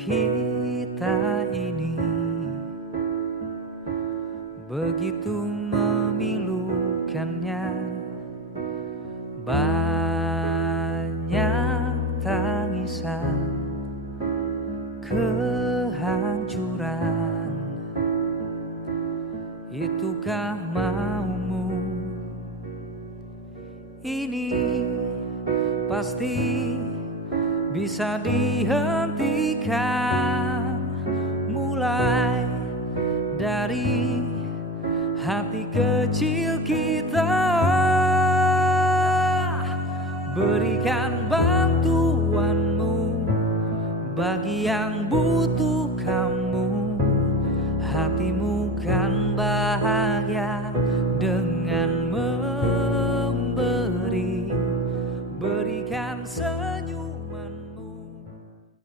Kita ini begitu memilukannya, banyak tangisan, kehancuran. Itukah maumu? Ini pasti bisa dihentikan, mulai dari hati kecil kita. Berikan bantuanmu bagi yang butuh kamu. Hatimu kan bahagia dengan memberi. Berikan senyum